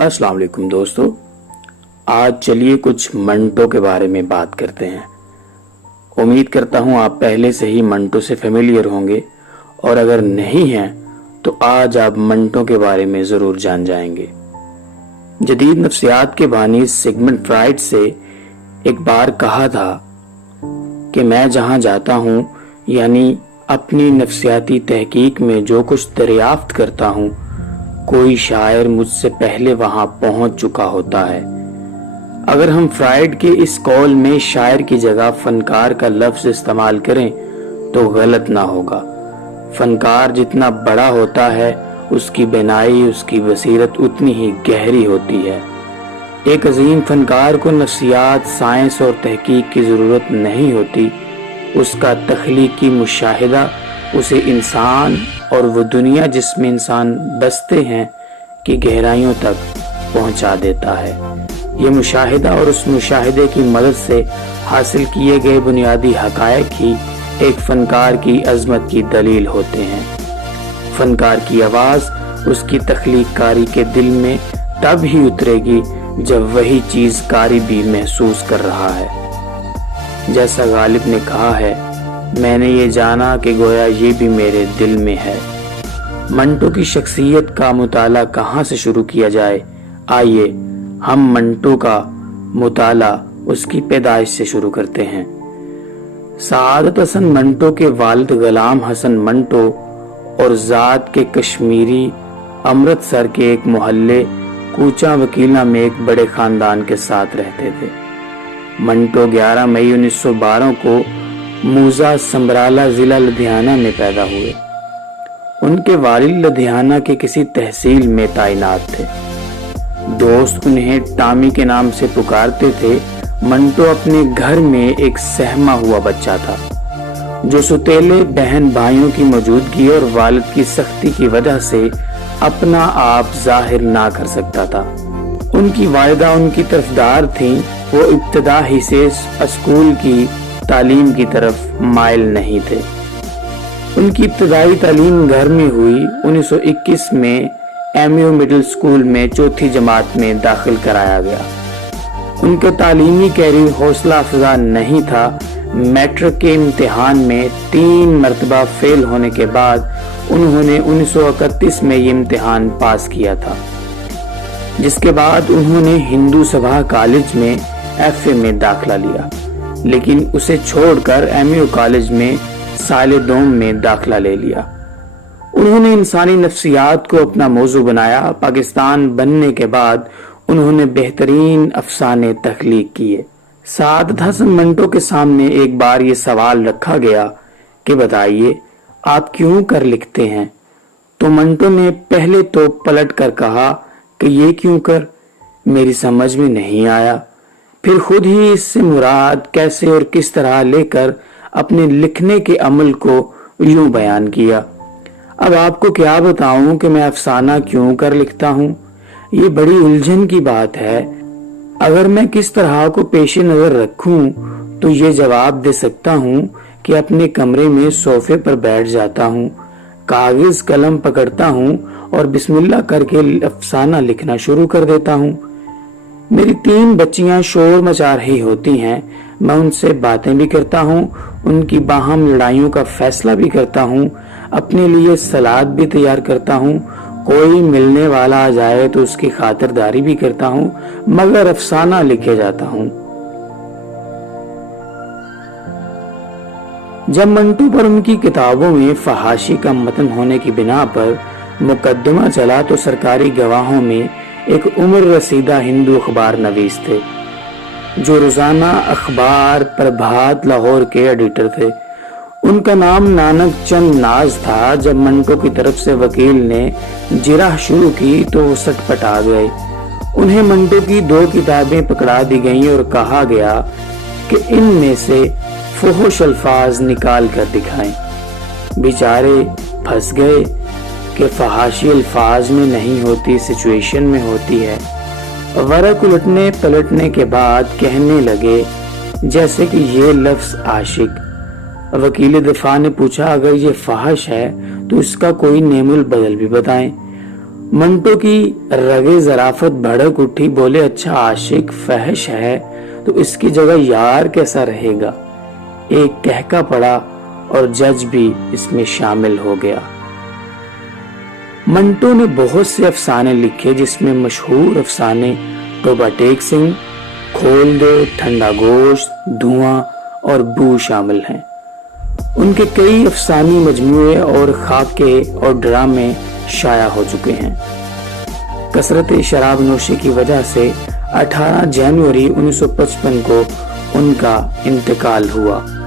अस्सलाम वालेकुम दोस्तों, आज चलिए कुछ मंटो के बारे में बात करते हैं। उम्मीद करता हूँ आप पहले से ही मंटो से फेमिलियर होंगे और अगर नहीं हैं तो आज आप मंटो के बारे में ज़रूर जान जाएंगे। जदीद नफ्सियात के बानी सिगमंड फ्राइड से एक बार कहा था कि मैं जहाँ जाता हूँ यानी अपनी नफ्सियाती तहकीक में जो कुछ दरियाफ्त करता हूँ, कोई शायर मुझसे पहले वहां पहुंच चुका होता है। अगर हम फ्राइड के इस कौल में शायर की जगह फनकार का लफ्ज इस्तेमाल करें तो गलत ना होगा। फनकार जितना बड़ा होता है उसकी बिनाई, उसकी बसीरत उतनी ही गहरी होती है। एक अजीम फनकार को नफ्सियात, साइंस और तहकीक की जरूरत नहीं होती। उसका तख्लीकी मुशाहिदा उसे इंसान और वो दुनिया जिसमें इंसान बसते हैं की गहराइयों तक पहुंचा देता है। ये मुशाहिदा और उस मुशाहिदे की मदद से हासिल किए गए बुनियादी हकायक ही एक फनकार की अजमत की दलील होते हैं। फनकार की आवाज उसकी तख्लीक कारी के दिल में तब ही उतरेगी जब वही चीज कारी भी महसूस कर रहा है। जैसा गालिब ने कहा है, मैंने ये जाना कि गोया ये भी मेरे दिल में है। मंटो की शख्सियत का मुताला कहाँ से शुरू किया जाए? आइए हम मंटो का मुताला उसकी पैदाइश से शुरू करते हैं। सआदत हसन मंटो के वालिद गुलाम हसन मंटो और ज़ात के कश्मीरी अमृतसर के एक मोहल्ले कूचा वकीला में एक बड़े खानदान के साथ रहते थे। मंटो 11 मई 1912 को मूजा समराला जिला लुधियाना में पैदा हुए। उनके वालिद लुधियाना के किसी तहसील में तैनात थे। दोस्त उन्हें टॉमी के नाम से पुकारते थे। मंटो अपने घर में एक सहमा हुआ बच्चा था जो सुतेले बहन भाइयों की मौजूदगी और वालिद की सख्ती की वजह से अपना आप जाहिर ना कर सकता था। उनकी वालिदा उनकी तरफदार थीं। वो इब्तदा ही से स्कूल की तालीम की तरफ माइल नहीं थे। उनकी इब्तदाई तालीम घर में हुई। 1921 में एमयू मिडिल स्कूल में चौथी जमात में दाखिल कराया गया। उनका तालीमी कैरियर हौसला अफजा नहीं था। मैट्रिक के इम्तिहान में 3 मरतबा फेल होने के बाद उन्होंने 1931 में ये इम्तिहान पास किया था, जिसके बाद उन्होंने हिंदू सभा कॉलेज में एफए में दाखिला लिया, लेकिन उसे छोड़कर एमयू कॉलेज में साल दोम में दाखिला ले लिया। उन्होंने इंसानी नफ्सियात को अपना मौजू बनाया। पाकिस्तान बनने के बाद उन्होंने बेहतरीन अफसाने तख्लीक किए। सआदत हसन मंटो के सामने एक बार ये सवाल रखा गया कि बताइए आप क्यों कर लिखते हैं? तो मंटो ने पहले तो पलट कर कहा कि ये क्यों कर, मेरी समझ में नहीं आया। फिर खुद ही इससे मुराद कैसे और किस तरह लेकर अपने लिखने के अमल को यूं बयान किया। अब आपको क्या बताऊं कि मैं अफसाना क्यों कर लिखता हूं? ये बड़ी उलझन की बात है। अगर मैं किस तरह को पेश नजर रखूं तो ये जवाब दे सकता हूं कि अपने कमरे में सोफे पर बैठ जाता हूं, कागज कलम पकड़ता हूं और बिस्मिल्लाह करके अफसाना लिखना शुरू कर देता हूं। मेरी 3 बच्चियां शोर मचा रही होती हैं। मैं उनसे बातें भी करता हूं, उनकी बाहम लड़ाइयों का फैसला भी करता हूं, अपने लिए सलाद भी तैयार करता हूं, कोई मिलने वाला आ जाए तो उसकी खातिरदारी भी करता हूं, मगर अफसाना लिखे जाता हूं। जब मंटो पर उनकी किताबों में फहाशी का मतन होने की बिना पर मुकदमा चला तो सरकारी गवाहों में एक उम्र रसीदा हिंदू अखबार नवीस थे जो रोजाना अखबार प्रभात लाहौर के एडिटर थे। उनका नाम नानक चंद नाज था। जब मंटो की तरफ से वकील ने जिरह शुरू की तो वो सटपटा गए। उन्हें मंटो की 2 किताबें पकड़ा दी गईं और कहा गया कि इनमें से फुहुश अल्फाज निकाल कर दिखाएं। बेचारे फंस गए कि फहाशी अल्फाज में नहीं होती, सिचुएशन में होती है। वरक उलटने पलटने के बाद कहने लगे जैसे कि ये लफ्ज आशिक। वकील दफा ने पूछा अगर ये फहाश है तो इसका कोई नेमुल बदल भी बताएं। منٹو کی رگے ظرافت بھڑک اٹھی، بولے اچھا عاشق فحش ہے تو اس کی جگہ یار کیسا رہے گا؟ ایک کہکا پڑا اور جج بھی اس میں شامل ہو گیا۔ منٹو نے بہت سے افسانے لکھے جس میں مشہور افسانے ٹوبا ٹیک سنگھ، کھول دے، ٹھنڈا گوشت، دھواں اور بو شامل ہیں۔ ان کے کئی افسانوی مجموعے اور خاکے اور ڈرامے شائع ہو چکے ہیں۔ کثرت شراب نوشی کی وجہ سے 18 جنوری 1955 کو ان کا انتقال ہوا۔